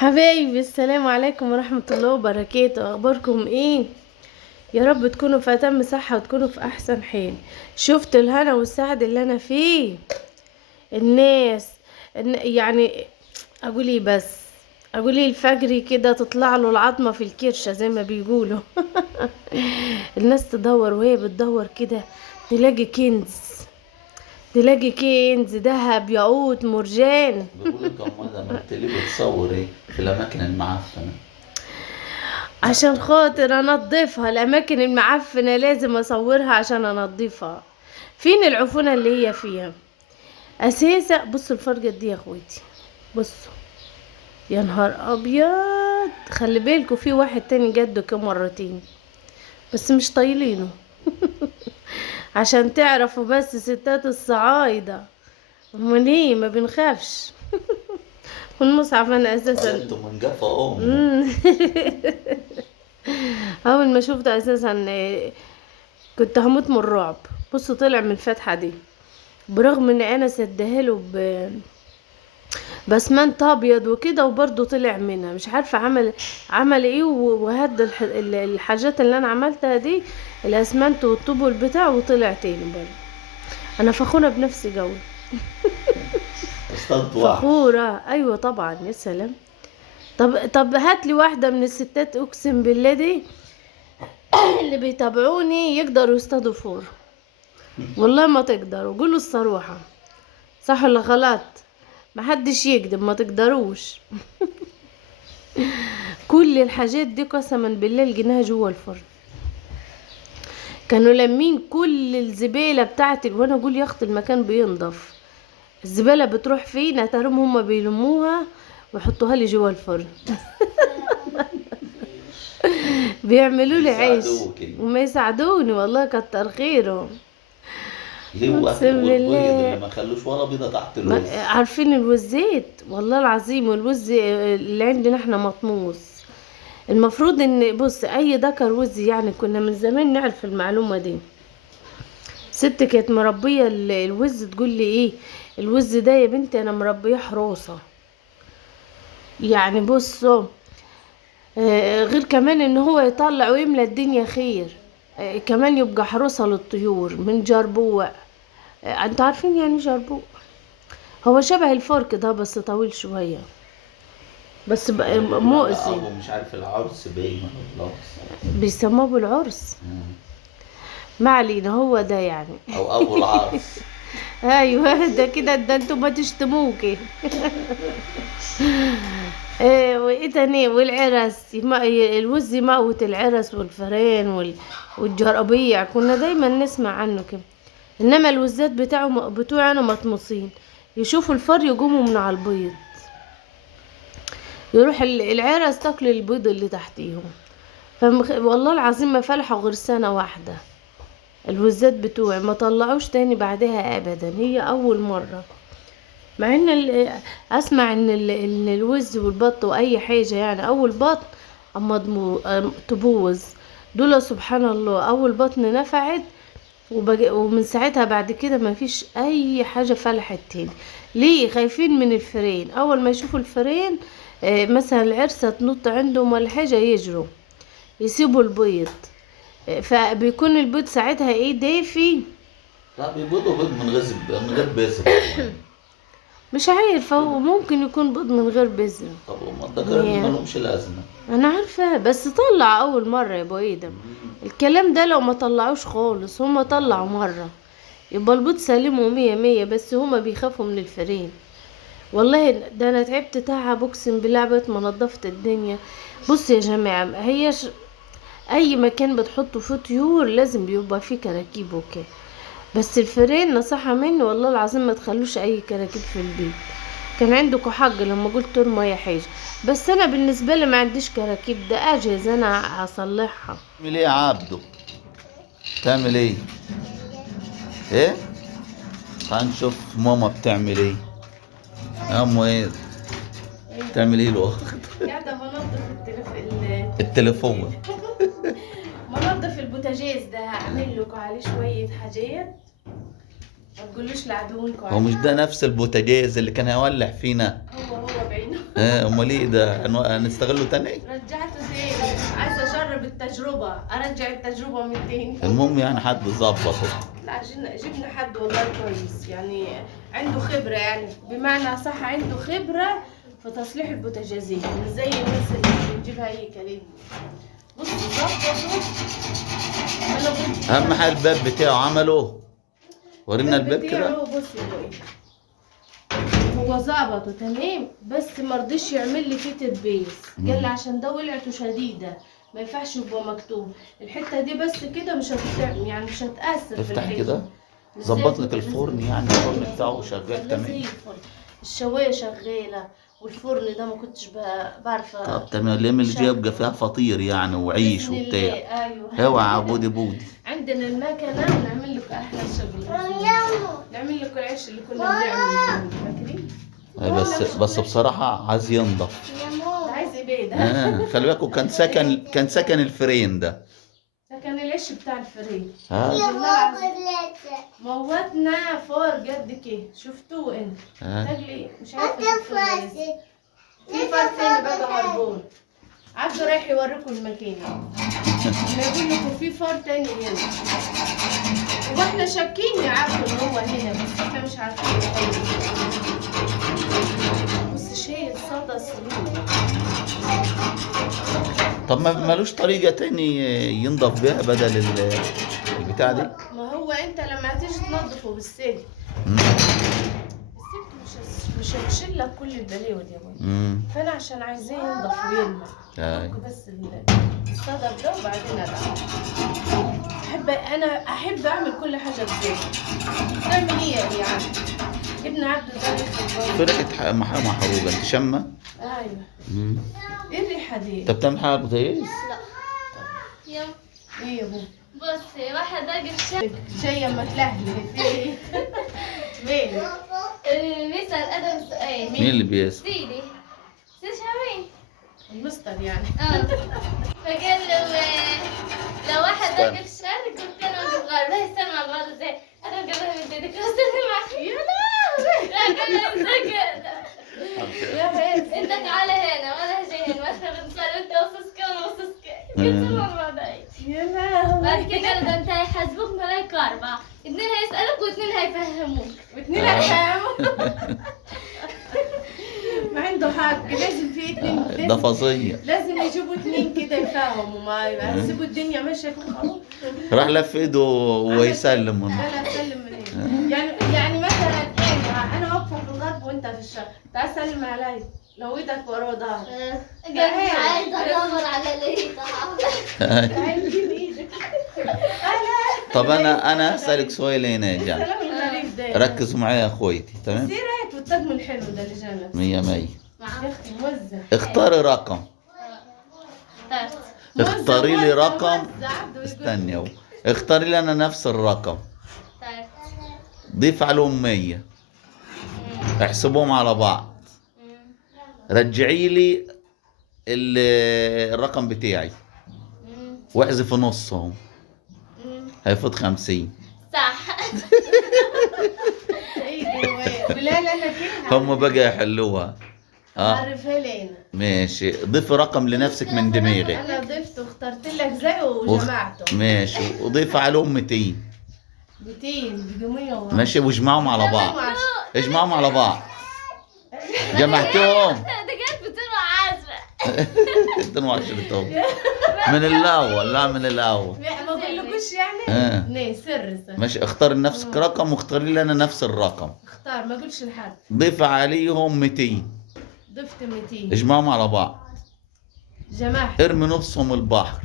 حبايبي، السلام عليكم ورحمة الله وبركاته. اخباركم ايه؟ يا رب تكونوا في اتم صحة وتكونوا في احسن حال. شفت الهنا والسعد اللي انا فيه. الناس يعني اقول ايه؟ بس اقول ايه؟ الفجر كده تطلع له العظمة في الكرشة زي ما بيقولوا. الناس تدور وهي بتدور كده تلاقي كنز، تلاقي كنز ذهب ياقوت مرجان. بيقول لك أمال ما انت ليه بتصوري في الاماكن المعفنه؟ عشان خاطر انضفها، الاماكن المعفنة لازم اصورها عشان انضفها. فين العفونة اللي هي فيها اساسا؟ بصوا الفرقة دي يا اخواتي، بصوا. يا نهار ابيض، خلي بالكوا في واحد تاني جده كام مرتين بس مش طايلينه. عشان تعرفوا بس ستات الصعايدة امال ايه، ما بنخافش. والمصحف انا اساسا. انتوا من جفا مم. اول ما شفته اساسا كنت هموت من الرعب. بصوا طلع من الفتحة دي برغم ان انا سدهله باسمنت ابيض وكده، وبرضه طلع منها. مش عارفة عمل ايه وهد الحاجات اللي انا عملتها دي، الاسمنت والطوب والبتاع، وطلع تاني برضه. انا فخورة بنفسي قوي. اصطدت وحش. فخورة، ايوه طبعا، يا سلام. طب هات لي واحدة من الستات اقسم بالله دي اللي بيتابعوني يقدروا يصطادوا فور. والله ما تقدروا، قولوا الصراحة، صح ولا غلط؟ محدش يكذب، ما تقدروش. كل الحاجات دي قسما بالله لقيناها جوه الفرن. كانوا لامين كل الزبالة بتاعتي، وانا اقول يا اخت المكان بينضف، الزبالة بتروح فين؟ اتارهم هما بيلموها ويحطوها لي جوه الفرن. بيعملوا لي عيش بيساعدوكي. وما يساعدوني، والله كتر خيرهم. ليه اقسم والبيض اللي بالله. ما خلوش ولا بيضه تحت الوز؟ عارفين الوزيت؟ والله العظيم، والوز اللي عندنا احنا مطموس. المفروض ان بص اي ذكر وز، يعني كنا من زمان نعرف المعلومة دي. ست كانت مربية الوز تقول لي ايه الوز ده يا بنتي؟ انا مربيه حراسة. يعني بصوا، غير كمان ان هو يطلع ويملى الدنيا خير، كمان يبقى حراسة للطيور من جربوع. انتوا عارفين يعني جربوع؟ هو شبه الفرك ده بس طويل شوية، بس كانوا بيقولوا على مؤذي. ابو مش عارف العرس باين ولا العرس. بيسموه بالعرس. ما علينا، هو ده يعني. او ابو العرس. ايوه ده كده، ده انتوا ما تشتموكي. وايه تاني؟ والعرس الوز يموت العرس والفئران والجرابيع، كنا دايما نسمع عنه كده. انما الوزات بتوعي انا مطموسين، يشوفوا الفار يقوموا من على البيض، يروح العرس تاكل البيض اللي تحتيهم. والله العظيم ما فلحوا غير سنة واحدة. الوزات بتوعي ما طلعوش تاني بعدها ابدا، هي اول مرة. مع ان اسمع ان الوز والبط واي حاجة، يعني اول بطن اما تبوظ دول سبحان الله، اول بطن نفعت ومن ساعتها بعد كده ما فيش اي حاجة فلحت تاني. ليه؟ خايفين من الفئران. اول ما يشوفوا الفئران مثلا العرسة تنط عندهم ولا حاجة يجروا يسيبوا البيض. فبيكون البيض ساعتها ايه؟ دافي. لا بيبيضوا بيض من غير بذر. مش عارفة، هو ممكن يكون بيض من غير بذرة. طب وما الذكرين اللي مالهمش لازمه؟ انا عارفة، بس طلع اول مرة يا ابو ادم. الكلام ده لو ما طلعوش خالص، هما طلعوا مرة يبقى البيض سليم ومية مية، بس هما بيخافوا من الفئران. والله ده انا تعبت تعب اقسم بالله بقيت ما نضفت الدنيا. بص يا جماعة، اي مكان بتحطوا فيه طيور لازم بيبقى فيه كراكيب وكده، بس الفئران نصيحة مني والله العظيم ما تخلوش اي كراكيب في البيت. كان عندكوا حق لما قلت ترموا اي حاجة، بس انا بالنسبة لي ما عنديش كراكيب، ده اجهز انا اصلحها. تعمل ايه يا عبدو؟ تعمل ايه؟ ايه؟ تعال نشوف ماما بتعمل ايه. يا ام ايه؟ بتعمل ايه الوقت؟ قاعدة بنضف التليفون. بنضف البوتاجاز ده، هعمل لكم عليه شوية حاجات ما تقولوش لعدوكم هو مش عليه. ده نفس البوتاجاز اللي كان هيولع فينا؟ هو بعينه. امال ايه ده؟ هنستغله تاني؟ رجعته تاني، عايزه اجرب التجربه، ارجع التجربه من تاني. المهم يعني حد ظبطه. لا جبنا حد والله كويس يعني، عنده خبره يعني، بمعنى صح عنده خبره في تصليح البوتاجازات، مش زي الناس اللي بنجيبها اي كلام. بص ظبطه. انا كنت اهم حاجه الباب بتاعه عمله. ورينا الباب كده. بص يا بوي، هو ظبطه تمام، بس ما رضيش يعمل لي فيه تدبيس. قال لي عشان ده ولعته شديده، ما ينفعش يبقى مكتوب الحته دي بس كده، مش هتتعب يعني، مش هتاثر في افتح الحته. كده. ظبط لك الفرن، يعني الفرن بتاعه شغال تمام. الشوايه شغاله، والفرن ده ما كنتش بعرف. طب تمام، اليوم اللي جاي يبقى فيها فطير يعني وعيش بإذن وبتاع. الله. ايوه اوعى بودي بودي. عندنا المكنه ونعمل لكم احلى شغل، نعمل لكم العيش اللي كنا بنعمله فاكرين. بس بصراحه عايز ينضف. ده عايز ايه ده؟ خلي بالكم، كان سكن الفرين ده. ده كان العيش بتاع الفريق. ها. موتنا فار قد كده، شفتوه انت؟ تجلي مش عارفه في فار تاني بقى هربون. عبده رايح يوريكم المكان، يقول لكم في فار تاني هنا، واحنا شاكين يا عبده ان هو هنا، بس احنا مش عارفين. بص شيء صدى سرور. طب ما ملوش طريقه تاني ينضف بيها بدل البتاع دي؟ ما هو انت لما هتيجي تنظفه بالسلك، مش هتشيل لك كل البلاوي دي يا بابا. فانا عشان عايزاه ينضف ويلمع، بس الصدى ده وبعدين انا احب اعمل كل حاجه بزيت. تعمل ايه يا عم؟ ابن عبده ده فرقة محروقة انت شمة؟ ايوه. ايه الريحه دي؟ انت بتعمل حاجه كويس؟ لا. يلا. ايه يا بابا؟ بصي واحد راجل شاب شيء اما تلهلي في ايه؟ مين؟ بيسأل آدم سؤال. مين اللي بيسأل؟ سيدي شامين. المستر يعني. فقال له لو واحد راجل شارك قلت انا واقف غير لا يستنى مع بعض ازاي؟ انا قبل من ايدك وصلت معك. يا لهوي يا بنت انت تعالى هنا وانا هجي هنا واحنا بنصلي انت وصصك وانا وصصك. قلت مع بعض. يا لهوي. بعد كده قالوا ده انت هيحاسبوك ملايكة 4، 2 هيسألوك و2 هيفهموك. و2 هيفهموك. ما عنده حق، لازم في 2. ده فظيع. لازم يجيبوا 2 كده يفهموا، ما يسيبوا الدنيا ماشيه خلاص. راح لف ايده ويسلم منه. لا سلم من ايه؟ يعني مثلا ايه، انا واقفه في الغرب وانت في الشرق، تعال سلم عليا لو ايدك ورا ظهرك. قال عايزه ادور على الايد. تعال جيب ايدك. طب انا هسألك سؤال هنا يا جماعة. السلام الغريب ده. ركزوا معايا يا اخويتي، تمام؟ ايه رايك في الطقم الحلو ده اللي جانا؟ 100 100. يا اختي موزع. اختاري رقم. اخترت. اختاري لي رقم. موزع. استني اهو. اختاري لي انا نفس الرقم. اخترت. ضيف عليهم 100. احسبوهم على بعض. رجعي لي الرقم بتاعي واحذفي نصهم، هيفوت 50. صح. ايه ده؟ بلال انا كده هم بقى يحلوها. عارفها لينا. ماشي، ضيفي رقم لنفسك من دماغك. انا ضفت واخترت لك زيه وجمعته. ماشي، وضيف عليهم 200. 200 بجميع. ماشي، واجمعهم على بعض. اجمعهم على بعض. جمعتهم. ده جت بتبقى عازبه. 22 من الاول. لا من الاول. ما اقولكوش يعني. ليه سر. ماشي، اختار لنفسك رقم واختاري لي انا نفس الرقم. اختار، ما اقولش لحد. ضيف عليهم 200. ضفت 200. اجمعهم على بعض. جمعت. ارمي نصهم البحر.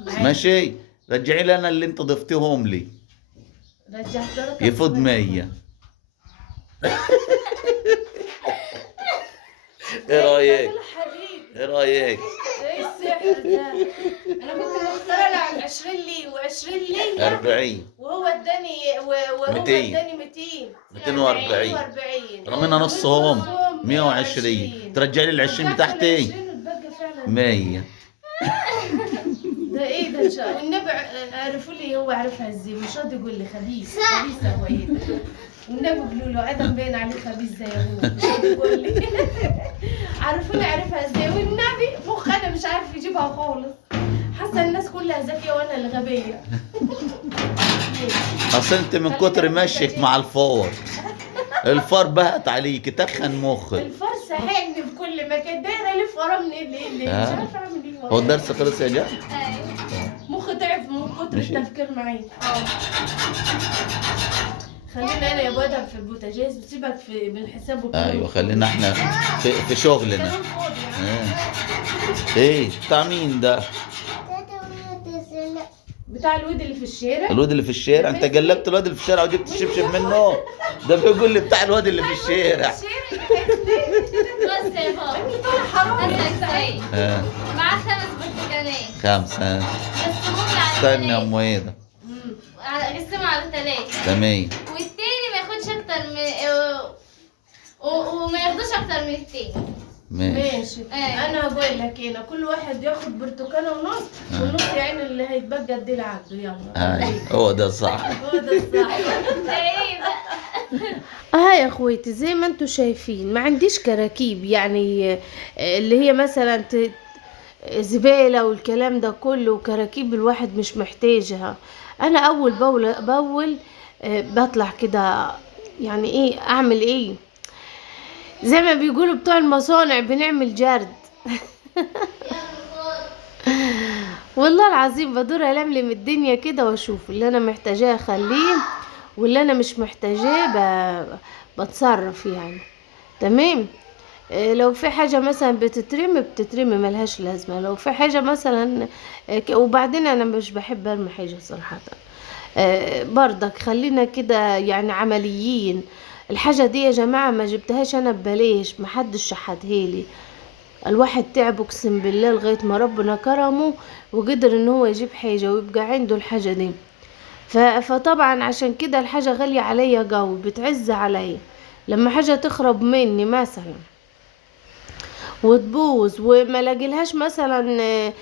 ماشي، رجعي لي انا اللي انت ضفتهم لي. رجعت لك. يفوت 100. ايه رايك؟ ايه رايك؟ ايه السحر ده؟ انا كنت مختاره له عن 20 لي و20 لي 40. وهو اداني 200. 240. رمينا نصهم 120. ترجع لي ال 20 بتاعتي 100. ده ايه ده؟ ان شاء الله والنبي عرفوا لي هو عرفها ازاي، مش راضي يقول لي خبيث. خبيثه هو ايه ده؟ والنبي قولوا له ادم باين عليه خبيث زي ابوه. يقول لي عرفوني اعرفها ازاي، والنبي مخ انا مش عارف يجيبها خالص. حاسه الناس كلها ذكيه وانا اللي غبيه. اصل انت من كتر مشيك مع الفار بهت عليك تخن مخك. الفار ساحقني في كل مكان، دايره الف وراه من اللي مش عارفه اعمل ايه هو الدرس خلص يا جا؟ ايوه. مخي ضعف من كتر ماشي. التفكير معايا. خلينا انا يا ابو ادم في البوتاجاز وسيبك في بالحساب وكله. ايوه خلينا احنا في شغلنا. كلام فاضي يعني. ايه بتاع مين ده؟ بتاع الواد اللي في الشارع. الواد اللي في الشارع؟ انت جلبت الواد اللي في الشارع وجبت الشبشب منه؟ ده بيقول لي بتاع الواد اللي في الشارع. بص يا بابا، انت طالع حرام. اسالك سؤال. اه معاه 5 برتقانات 5. قسمهم على استنى يا 3. ام ويدا. قسمهم على 3 تمام. والتاني ما ياخدش اكتر من وما ياخدوش اكتر من التاني. ماشي. ماشي. ايوه. انا هقول لك هنا كل واحد ياخد برتقانه ونص، والنص يا عيني اللي هيتبقى اديه عبده. يلا. هو ده صح. هو ده الصح. ده ايه بقى؟ يا اخواتي زي ما انتوا شايفين ما عنديش كراكيب يعني، اللي هي مثلا زبالة والكلام ده كله، كراكيب الواحد مش محتاجها. انا اول باول بطلع كده، يعني ايه اعمل ايه، زي ما بيقولوا بتوع المصانع بنعمل جرد. والله العظيم بدور ألملم الدنيا كده واشوف اللي انا محتاجاه اخليه، واللي انا مش محتاجاه بتصرف يعني. تمام. لو في حاجة مثلا بتترمي ملهاش لازمة. لو في حاجة مثلا وبعدين انا مش بحب ارمي حاجة صراحة. برضك خلينا كده يعني عمليين. الحاجة دي يا جماعة ما جبتهاش انا ببلاش، محدش شحتها لي. الواحد تعب اقسم بالله لغاية ما ربنا كرمه وقدر ان هو يجيب حاجة ويبقى عنده الحاجة دي. فطبعا عشان كده الحاجة غالية عليا قوي، بتعز عليا لما حاجة تخرب مني مثلا وتبوظ وما لاقيلهاش مثلا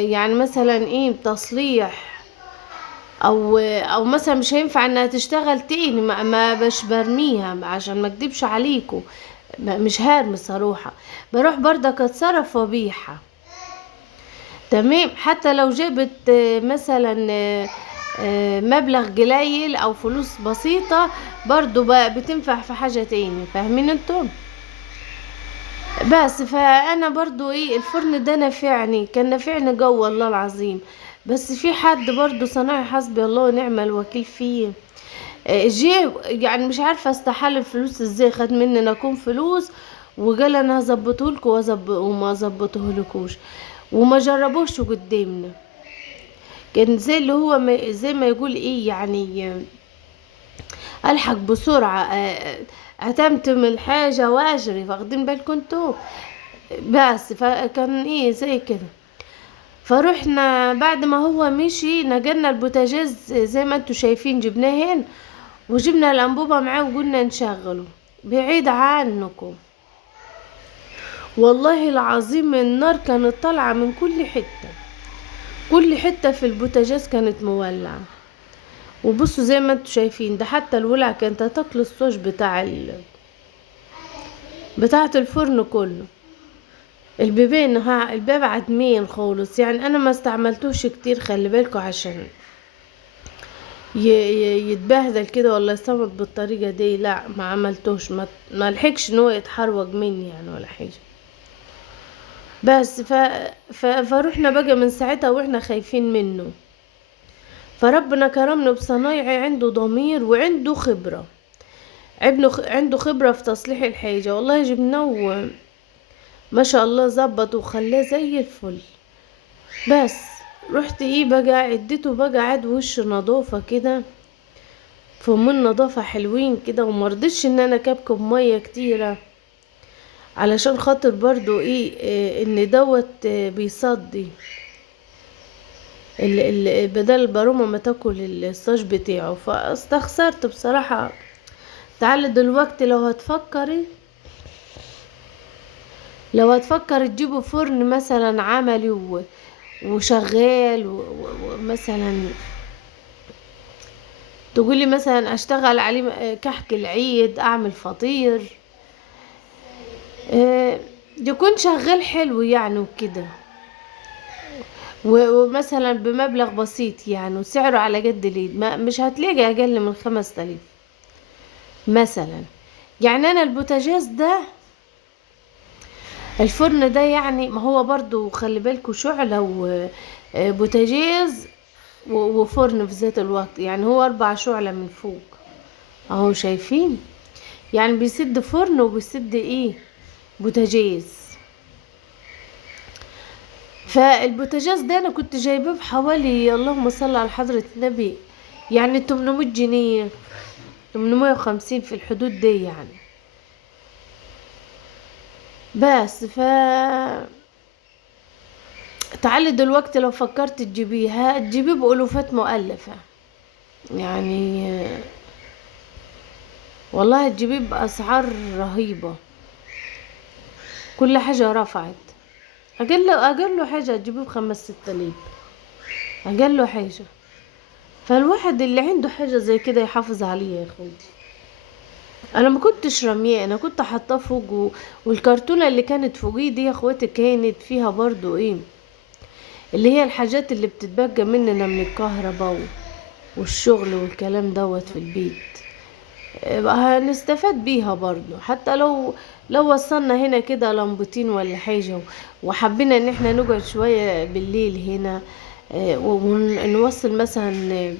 يعني مثلا ايه تصليح، او مثلا مش هينفع انها تشتغل تاني، ما باش برميها عشان ما اكدبش عليكم. مش هرمي صراحة، بروح برضك اتصرف وابيعها. تمام. حتى لو جابت مثلا مبلغ قليل او فلوس بسيطة برضو بتنفع في حاجة تاني. فاهمين انتم؟ بس فانا برضو ايه الفرن ده نافعني، كان نافعني جو والله العظيم. بس في حد برضو صنايعي حسبي الله ونعم الوكيل فيه جه يعني مش عارفه استحال الفلوس ازاي، خد مننا كون فلوس وقال انا هظبطهولكوا وما ظبطهولكوش وما جربوش قدامنا. كان زي اللي هو زي ما يقول ايه يعني الحق بسرعه، اتمتم الحاجه واجري. واخدين بالكم انتوا؟ بس فكان ايه زي كده. فروحنا بعد ما هو مشي نقلنا البوتاجاز زي ما انتوا شايفين، جبناه هنا وجبنا الانبوبة معاه وقلنا نشغله بعيد عنكم. والله العظيم النار كانت طالعة من كل حتة، كل حتة في البوتاجاز كانت مولعة. وبصوا زي ما انتوا شايفين ده حتى الولع كانت هتاكل الصوص بتاعة الفرن كله. البيبين الباب عدمين خالص يعني، انا ما استعملتوش كتير خلي بالكوا عشان يتبهدل كده ولا يصمت بالطريقة دي. لا ما عملتوش، ما لحقش ان هو يتحروج مني يعني ولا حاجة. بس فروحنا بقى من ساعتها واحنا خايفين منه. فربنا كرمنا بصنايعي عنده ضمير وعنده خبرة، عنده خبرة في تصليح الحاجة. والله جبناه ما شاء الله ظبط وخلاه زي الفل. بس رحت ايه بقى اديته بقى عاد وش نظافة كده، فمن نظافة حلوين كده، ومرضتش ان انا كبكب مية كتيرة علشان خاطر برضو ايه ان دوت بيصدي بدل البارومة ما تاكل الصاج بتاعه. فاستخسرت بصراحة. تعالي دلوقتي لو هتفكر تجيبوا فرن مثلا عملي وشغال ومثلا تقولي مثلا اشتغل عليه كحك العيد، اعمل فطير، يكون شغال حلو يعني وكده، ومثلا بمبلغ بسيط يعني، وسعره على قد اليد، مش هتلاقي اقل من 5000 مثلا. يعني انا البوتاجاز ده، الفرن ده يعني، ما هو برضو خلي بالكوا شعلة وبوتاجاز وفرن في ذات الوقت، يعني هو 4 شعلة من فوق اهو شايفين، يعني بيسد فرن وبيسد ايه، بوتاجاز. فالبوتاجاز ده انا كنت جايباه بحوالي، اللهم صل على حضرة النبي، يعني 800 جنيه 850 في الحدود دي يعني. بس تعالي دلوقتي لو فكرت تجيبيه، هتجيبيه بألوفات مؤلفة يعني، والله تجيبيه بأسعار رهيبة، كل حاجة رفعت. أقل حاجة تجيبيه ب5-6 آلاف، أقل حاجة. فالواحد اللي عنده حاجة زي كده يحافظ عليها يا اخوتي. انا ما كنتش رمياه، انا كنت حاطاه فوق والكرتونة اللي كانت فوقيه دي يا اخواتي كانت فيها برضو ايه، اللي هي الحاجات اللي بتتبقى مننا من الكهرباء والشغل والكلام دوت في البيت، هنستفاد بيها برضو. حتى لو وصلنا هنا كده لمبتين ولا حاجة، وحبينا ان احنا نقعد شوية بالليل هنا، ونوصل مثلا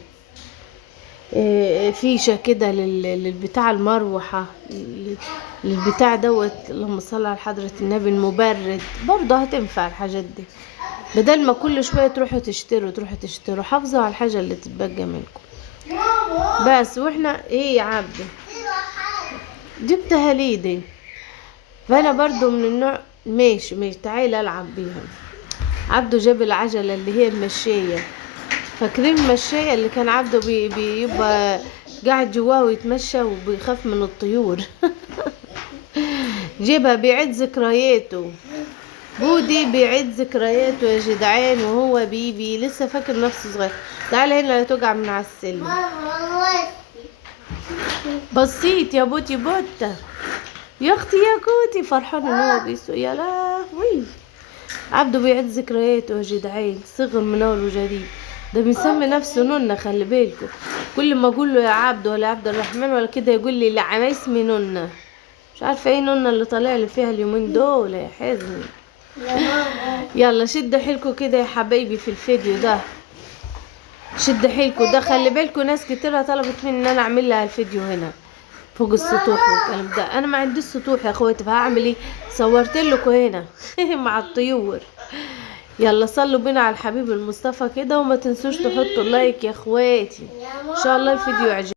فيشة كده للبتاع المروحة، للبتاع دوت، اللهم صل على حضرة النبي، المبرد برضه هتنفع الحاجات دي، بدل ما كل شوية تروحوا تشتروا. حافظوا على الحاجة اللي تتبقى منكم بس. واحنا ايه يا عبده، جبتها ليه دي؟ فانا برضو من النوع، ماشي تعالي العب بيها. عبده جاب العجلة اللي هي المشاية، فاكرين المشاية اللي كان عبده بيبقى قاعد جواه ويتمشى وبيخاف من الطيور جيبها بيعيد ذكرياته، بودي بيعيد ذكرياته يا جدعان، وهو بيبي لسه فاكر نفسه صغير. تعالى هنا لا تقع من على السلم. بسيط يا بوتي بوتة، يا اختي يا كوتي، فرحان ان هو بيسوق. يا لهوي، عبده بيعيد ذكرياته يا جدعان، صغر من اول وجديد. ده بيسمي نفسه نونة، خلي بالكم. كل ما اقول له يا عبده ولا عبد الرحمن ولا كده يقول لي لا انا اسمي نونة. مش عارفه ايه نونة اللي طالع لي فيها اليومين دول يا حزن. يلا شد حيلكوا كده يا حبايبي في الفيديو ده، شد حيلكوا ده. خلي بالكوا ناس كتيرة طلبت مني ان انا اعمل لها الفيديو هنا فوق السطوح والكلام ده. انا ما عنديش سطوح يا اخواتي، فهعمل ايه؟ صورت لكم هنا مع الطيور. يلا صلوا بينا على الحبيب المصطفى كده، وما تنسوش تحطوا لايك يا اخواتي. ان شاء الله الفيديو يعجبكم.